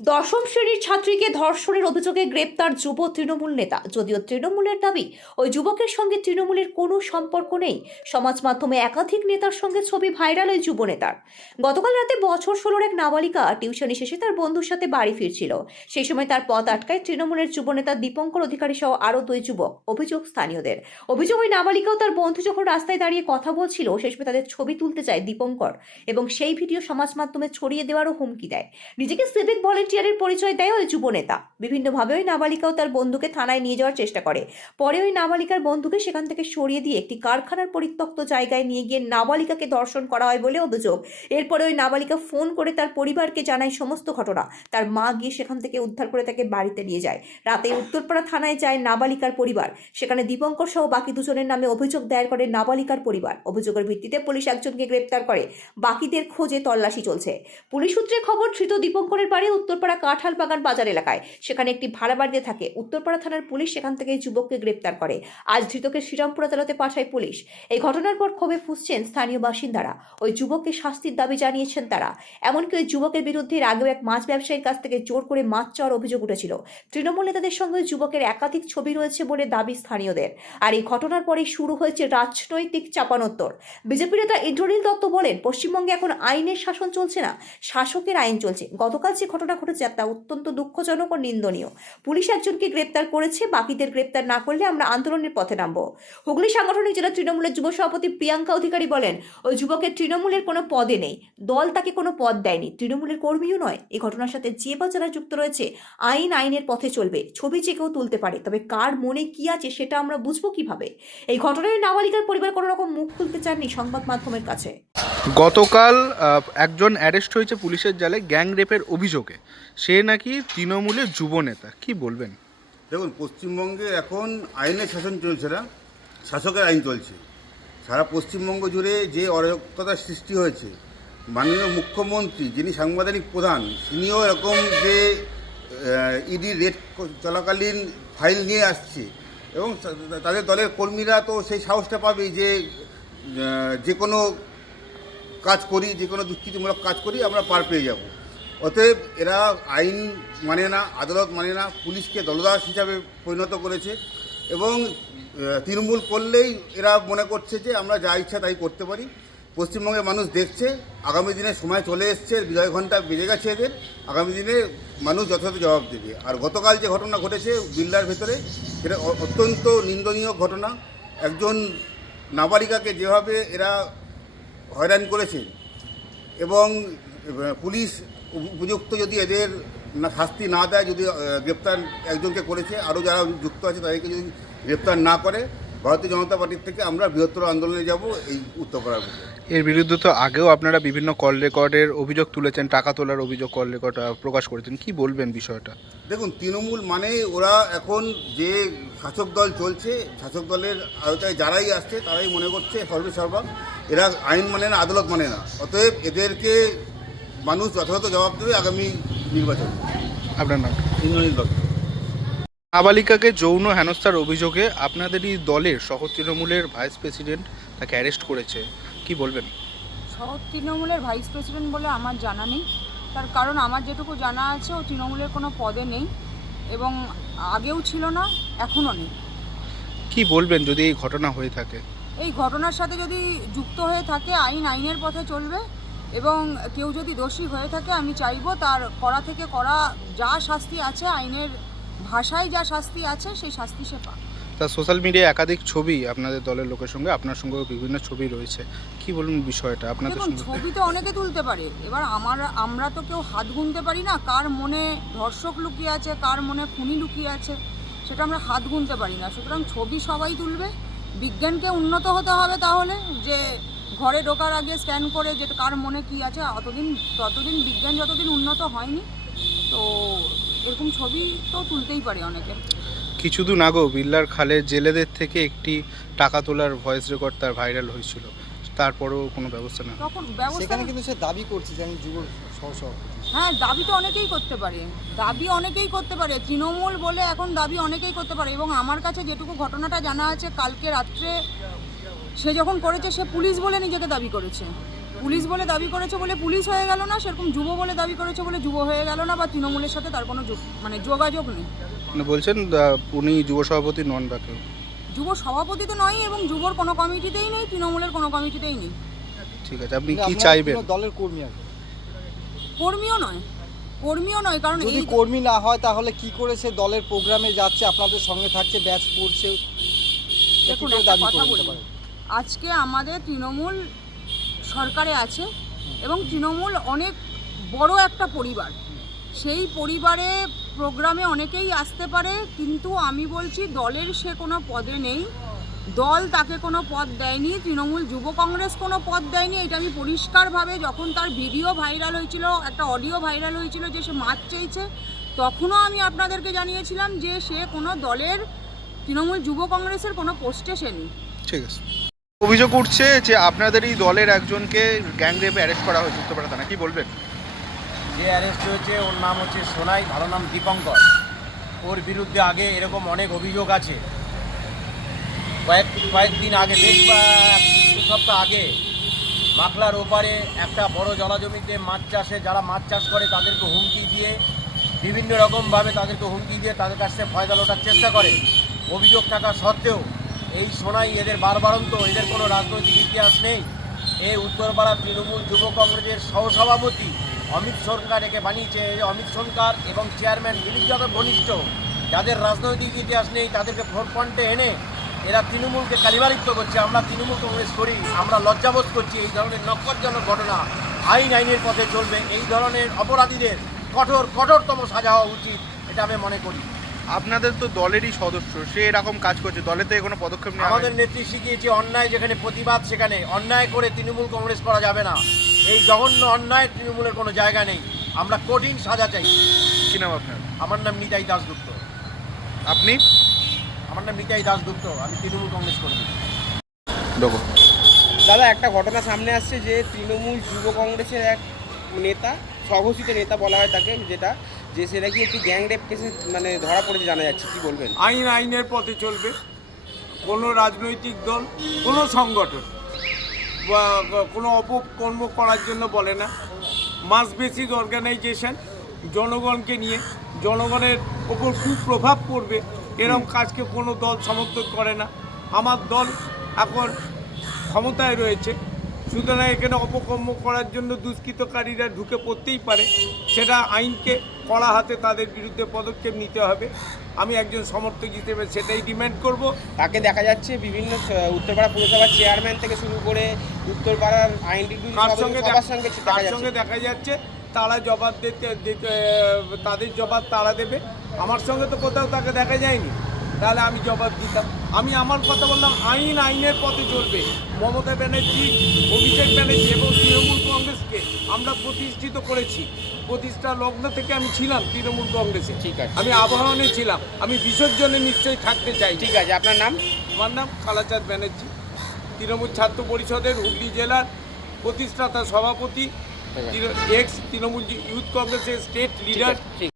দশম শ্রেণীর ছাত্রীকে ধর্ষণের অভিযোগে গ্রেপ্তার যুব তৃণমূল নেতা। যদিও তৃণমূলের দাবি ওই যুবকের সঙ্গে তৃণমূলের কোনো সম্পর্ক নেই। সমাজ মাধ্যমে একাধিক নেতার সঙ্গে ছবি ভাইরাল ওই যুব নেতার। গতকাল রাতে বছর 16-র এক নাবালিকা টিউশনি শেষে তার বন্ধুর সাথে বাড়ি ফিরছিল। সেই সময় তার পথ আটকায় তৃণমূলের যুব নেতা দীপঙ্কর অধিকারী সহ আরও 2 যুবক। অভিযোগ স্থানীয়দের। অভিযোগ ওই নাবালিকা ও তার বন্ধু যখন রাস্তায় দাঁড়িয়ে কথা বলছিল, সেই সময় তাদের ছবি তুলতে চায় দীপঙ্কর এবং সেই ভিডিও সমাজ মাধ্যমে ছড়িয়ে দেওয়ারও হুমকি দেয়। নিজেকে সিভিক ভলেন্টিয়ারের পরিচয় দেয় ওই যুব নেতা। বিভিন্নভাবে ওই নাবালিকা ও তার বন্ধুকে থানায় নিয়ে যাওয়ার চেষ্টা করে। পরে ওই নাবালিকার বন্ধুকে সেখান থেকে সরিয়ে দিয়ে একটি কারখানার পরিত্যক্ত জায়গায় নিয়ে গিয়ে নাবালিকাকে ধর্ষণ করা হয় বলে অভিযোগ। এরপরে ওই নাবালিকা ফোন করে তার পরিবারকে জানায় সমস্ত ঘটনা। তার মা গিয়ে সেখান থেকে উদ্ধার করে তাকে বাড়িতে নিয়ে যায়। রাতে উত্তরপাড়া থানায় যায় নাবালিকার পরিবার। সেখানে দীপঙ্কর সহ বাকি 2 জনের নামে অভিযোগ দায়ের করে নাবালিকার পরিবার। অভিযোগের ভিত্তিতে পুলিশ একজনকে গ্রেপ্তার করে। বাকিদের খোঁজে তল্লাশি চলছে। পুলিশ সূত্রে খবর, ধৃত দীপঙ্করের বাড়ি উত্তরপাড়া কাঁঠালবাগান বাজার এলাকায়। সেখানে একটি ভাড়া বাড়িতে থাকে। উত্তরপাড়া থানার পুলিশ সেখান থেকে যুবককে গ্রেপ্তার করে। আজ ধৃতকে শ্রীরামপুর আদালতে পাঠায় পুলিশ। এই ঘটনার পর ক্ষোভে ফুঁসছেন স্থানীয় বাসিন্দারা। ওই যুবককে শাস্তির দাবি জানিয়েছেন তারা। এমনকি ওই যুবকের বিরুদ্ধে এর আগেও এক মাছ ব্যবসায়ীর কাছ থেকে জোর করে মাছ চাওয়ার অভিযোগ উঠেছিল। তৃণমূল নেতাদের সঙ্গে ওই যুবকের একাধিক ছবি রয়েছে বলে দাবি স্থানীয়দের। আর এই ঘটনার পরে শুরু হয়েছে রাজনৈতিক চাপানোত্তর। বিজেপি নেতা ইন্দ্রনীল দত্ত বলেন, পশ্চিমবঙ্গে এখন আইনের শাসন চলছে না, শাসকের আইন চলছে। গতকাল যে ঘটনা ঘটেছে তা অত্যন্ত দুঃখজনক ও নিন্দনীয়। পুলিশ একজনকে গ্রেপ্তার করেছে, বাকিদের গ্রেপ্তার না করলে আমরা আন্দোলনের পথে নামবো। হুগলি সাংগঠনিক জেলা তৃণমূলের যুব সভাপতি প্রিয়াঙ্কা অধিকারী বলেন, ওই যুবকের তৃণমূলের কোনো পদে নেই, দল তাকে কোনো পদ দেয়নি, তৃণমূলের কর্মীও নয়। এই ঘটনার সাথে যে বা যারা যুক্ত রয়েছে, আইনের পথে চলবে। ছবি যে কেউ তুলতে পারে, তবে কার মনে কি আছে সেটা আমরা বুঝবো কিভাবে? এই ঘটনায় নাবালিকার পরিবার কোনো রকম মুখ খুলতে চাননি সংবাদ মাধ্যমের কাছে। গতকাল একজন অ্যারেস্ট হয়েছে পুলিশের জালে গ্যাং রেপের অভিযোগে। সে নাকি তৃণমূলের যুব নেতা। কি বলবেন? দেখুন, পশ্চিমবঙ্গে এখন আইনের শাসন চলছে না, শাসকের আইন চলছে। সারা পশ্চিমবঙ্গ জুড়ে যে অরাজকতার সৃষ্টি হয়েছে, মাননীয় মুখ্যমন্ত্রী যিনি সাংবিধানিক প্রধান, তিনিও এরকম যে ইডি রেড চলাকালীন ফাইল নিয়ে আসছে এবং তাদের দলের কর্মীরা তো সেই সাহসটা পাবেই যে যে কোনো কাজ করি, যে কোনো দুষ্কৃতিমূলক কাজ করি আমরা পার পেয়ে যাব। অতএব এরা আইন মানে না, আদালত মানে না, পুলিশকে দলদাস হিসাবে পরিণত করেছে এবং তৃণমূল করলেই এরা মনে করছে যে আমরা যা ইচ্ছা তাই করতে পারি। পশ্চিমবঙ্গের মানুষ দেখছে, আগামী দিনে সময় চলে এসছে, বিজয় ঘণ্টা বেজে গেছে এদের। আগামী দিনে মানুষ যথাযথ জবাব দেবে। আর গতকাল যে ঘটনা ঘটেছে বিল্লার ভেতরে, সেটা অত্যন্ত নিন্দনীয় ঘটনা। একজন নাবালিকাকে যেভাবে এরা হয়রান করেছে এবং পুলিশ উপযুক্ত যদি এদের শাস্তি না দেয়, যদি গ্রেপ্তার একজনকে করেছে, আরও যারা যুক্ত আছে তাদেরকে যদি গ্রেপ্তার না করে, ভারতীয় জনতা পার্টির থেকে আমরা বৃহত্তর আন্দোলনে যাব এই উত্তরপাড়ার বিষয়ে। এর বিরুদ্ধে তো আগেও আপনারা বিভিন্ন কল রেকর্ডের অভিযোগ তুলেছেন, টাকা তোলার অভিযোগ কল রেকর্ড প্রকাশ করেছেন। কি বলবেন বিষয়টা? দেখুন, তৃণমূল মানে ওরা এখন যে শাসক দল চলছে, শাসক দলের আওতায় যারাই আসছে তারাই মনে করছে সর্বেসর্বা। এরা আইন মানে না, আদালত মানে না। অতএব এদেরকে মানুষ যথাযথ জবাব দেবে আগামী নির্বাচনে। আপনার নাম? ইন্দ্রনীল দত্ত। নাবালিকাকে যৌন হেনস্থার অভিযোগে আপনাদেরই দলের সহ তৃণমূলের ভাইস প্রেসিডেন্ট তাকে অ্যারেস্ট করেছে। কি বলবেন? শহর তৃণমূলের ভাইস প্রেসিডেন্ট বলে আমার জানা নেই। তার কারণ আমার যেটুকু জানা আছে, ও তৃণমূলের কোনো পদে নেই এবং আগেও ছিল না, এখনও নেই। কি বলবেন যদি এই ঘটনা হয়ে থাকে? এই ঘটনার সাথে যদি যুক্ত হয়ে থাকে, আইনের পথে চলবে এবং কেউ যদি দোষী হয়ে থাকে, আমি চাইবো তার করা থেকে করা যা শাস্তি আছে, আইনের ভাষায় যা শাস্তি আছে, সেই শাস্তি সে পাক। তা সোশ্যাল মিডিয়ায় একাধিক ছবি আপনাদের দলের লোকের সঙ্গে, আপনার সঙ্গেও বিভিন্ন ছবি রয়েছে। কি বলুন বিষয়টা আপনাদের দেখুন, সঙ্গে? ছবি তো অনেকে তুলতে পারে, এবার আমরা তো কেউ হাত গুনতে পারি না কার মনে ধর্ষক লুকিয়ে আছে, কার মনে খুনি লুকিয়ে আছে, সেটা আমরা হাত গুনতে পারি না। সুতরাং ছবি সবাই তুলবে। বিজ্ঞানকে উন্নত হতে হবে তাহলে, যে ঘরে ঢোকার আগে স্ক্যান করে যে কার মনে কি আছে। ততদিন বিজ্ঞান যতদিন উন্নত হয়নি, তো এরকম ছবি তো তুলতেই পারে অনেকে। কিছুদিন আগেও বিল্লার খালে জেলেদের থেকে একটি টাকা তোলার ভয়েস রেকর্ড তার ভাইরাল হয়েছিল, তারপরেও কোনো ব্যবস্থা না। তখন ব্যবস্থা সেখানে কিন্তু সে দাবি করছে যে আমি যুব সহসভাপতি। হ্যাঁ, দাবি তো অনেকেই করতে পারে, তৃণমূল বলে এখন দাবি অনেকেই করতে পারে। এবং আমার কাছে যেটুকু ঘটনাটা জানা আছে, কালকে রাত্রে সে যখন করেছে, সে পুলিশ বলে নিজেকে দাবি করেছে। পুলিশ বলে দাবি করেছে বলে পুলিশ হয়ে গেল না, সেরকম যুব বলে দাবি করেছে বলে যুব হয়ে গেল না, বা তৃণমূলের সাথে তার কোনো যোগাযোগ নেই। মানে বলছেন উনি যুব সভাপতি নন বা কেউ? যুব সভাপতি তো নয়, এবং যুবর কোনো কমিটিতেই নেই, তৃণমূলের কোনো কমিটিতেই নেই। ঠিক আছে, আপনি কি আপনারা চাইবেন? কোনো দলের কর্মী আছে? কর্মীও নয়, কারণ যদি এই কর্মী না হয় তাহলে কি করে সে দলের প্রোগ্রামে যাচ্ছে, আপনাদের সঙ্গে থাকছে, ব্যাচ পড়ছে, দেখুন, কি করে একটা দাবি কথা করে বলি, নিতে পারে? আজকে আমাদের তৃণমূল সরকারে আছে এবং তৃণমূল অনেক বড় একটা পরিবার। সেই পরিবারে প্রোগ্রামে অনেকেই আসতে পারে, কিন্তু আমি বলছি দলের সে কোনো পদে নেই, দল তাকে কোনো পদ দেয়নি, তৃণমূল যুব কংগ্রেস কোনো পদ দেয়নি। এটা আমি পরিষ্কারভাবে, যখন তার ভিডিও ভাইরাল হয়েছিল, একটা অডিও ভাইরাল হয়েছিল যে সে মাছ চেয়েছে, তখনও আমি আপনাদেরকে জানিয়েছিলাম যে সে কোনো দলের, তৃণমূল যুব কংগ্রেসের কোনো পোস্টে সে নেই। ঠিক আছে। অভিযোগ উঠছে যে আপনাদেরই দলের একজনকে গ্যাং রেপে অ্যারেস্ট করা হয়েছে উত্তরপাড়া থানা, কি বলবেন? যে অ্যারেস্ট হয়েছে ওর নাম হচ্ছে সোনাই, ভালো নাম দীপঙ্কর। ওর বিরুদ্ধে আগে এরকম অনেক অভিযোগ আছে। কয়েকদিন আগে, বেশ দু সপ্তাহ আগে, মাখলার ওপারে একটা বড় জলাজমিতে মাছ চাষে যারা মাছ চাষ করে তাদেরকে হুমকি দিয়ে, বিভিন্ন রকমভাবে তাদেরকে হুমকি দিয়ে তাদের কাছ থেকে ফয়দা লোটার চেষ্টা করে। অভিযোগ থাকা সত্ত্বেও এই সোনাই এদের বারবারন্ত, এদের কোনো রাজনৈতিক ইতিহাস নেই। এই উত্তরপাড়া তৃণমূল যুব কংগ্রেসের সহসভাপতি অমিত সরকার একে বানিয়েছে। অমিত সরকার এবং চেয়ারম্যান দিলীপ যাদব ঘনিষ্ঠ, যাদের রাজনৈতিক ইতিহাস নেই, তাদেরকে ভোট পয়েন্টে এনে এরা তৃণমূলকে কালিমালিপ্ত করছে। আমরা তৃণমূল কংগ্রেস করি, আমরা লজ্জাবোধ করছি। এই ধরনের নক্করজনক ঘটনা আইনের পথে চলবে। এই ধরনের অপরাধীদের কঠোরতম সাজা হওয়া উচিত, এটা আমি মনে করি। আপনাদের তো দলেরই সদস্য, সে এরকম কাজ করছে, দলের থেকে কোনো পদক্ষেপ নেওয়া আমাদের হয়নি? নেত্রী শিখিয়েছে অন্যায় যেখানে প্রতিবাদ, সেখানে অন্যায় করে তৃণমূল কংগ্রেস করা যাবে না। এই জঘন্য অন্যায় তৃণমূলের কোনো জায়গা নেই। আমরা কঠিন সাজা চাই। কি নাম আপনার? আমার নাম নিতাই দাশগুপ্ত। আপনি? আমার নাম নিতাই দাশগুপ্ত, আমি তৃণমূল কংগ্রেস কর্মী। দেখো, দাদা, একটা ঘটনা সামনে আসছে যে তৃণমূল যুব কংগ্রেসের এক নেতা, স্বঘোষিত নেতা বলা হয় তাকে, যে সে নাকি একটি গ্যাং রেপ কেসে মানে ধরা পড়েছে জানা যাচ্ছে, কি বলবেন? আইনের পথে চলবে। কোনো রাজনৈতিক দল, কোনো সংগঠন বা কোনো অপকর্ম করার জন্য বলে না। মাস বেসিস অর্গানাইজেশন, জনগণকে নিয়ে, জনগণের ওপর কুপ্রভাব পড়বে এরকম কাজকে কোনো দল সমর্থন করে না। আমার দল এখন ক্ষমতায় রয়েছে, সুতরাং এখানে অপকর্ম করার জন্য দুষ্কৃতকারীরা ঢুকে পড়তেই পারে। সেটা আইনকে কড়া হাতে তাদের বিরুদ্ধে পদক্ষেপ নিতে হবে। আমি একজন সমর্থক হিসেবে সেটাই ডিমান্ড করব। তাকে দেখা যাচ্ছে বিভিন্ন উত্তরপাড়া পুরসভার চেয়ারম্যান থেকে শুরু করে উত্তরপাড়ার আইনজীবী সবার সঙ্গে কার সঙ্গে দেখা যাচ্ছে তারা জবাব তাদের জবাব তারা দেবে। আমার সঙ্গে তো কোথাও তাকে দেখা যায়নি, তাহলে আমি জবাব দিতাম। আমি আমার কথা বললাম, আইনের পথে চলবে। মমতা ব্যানার্জি, অভিষেক ব্যানার্জি এবং তৃণমূল কংগ্রেসকে আমরা প্রতিষ্ঠিত করেছি। প্রতিষ্ঠা লগ্ন থেকে আমি ছিলাম তৃণমূল কংগ্রেসে। ঠিক আছে। আমি আবাহনে ছিলাম, আমি বিসর্জনে নিশ্চয়ই থাকতে চাই। ঠিক আছে, আপনার নাম? আমার নাম কালাচাঁদ ব্যানার্জি, তৃণমূল ছাত্র পরিষদের হুগলি জেলার প্রতিষ্ঠাতা সভাপতি, এক্স তৃণমূল ইউথ কংগ্রেসের স্টেট লিডার। ঠিক।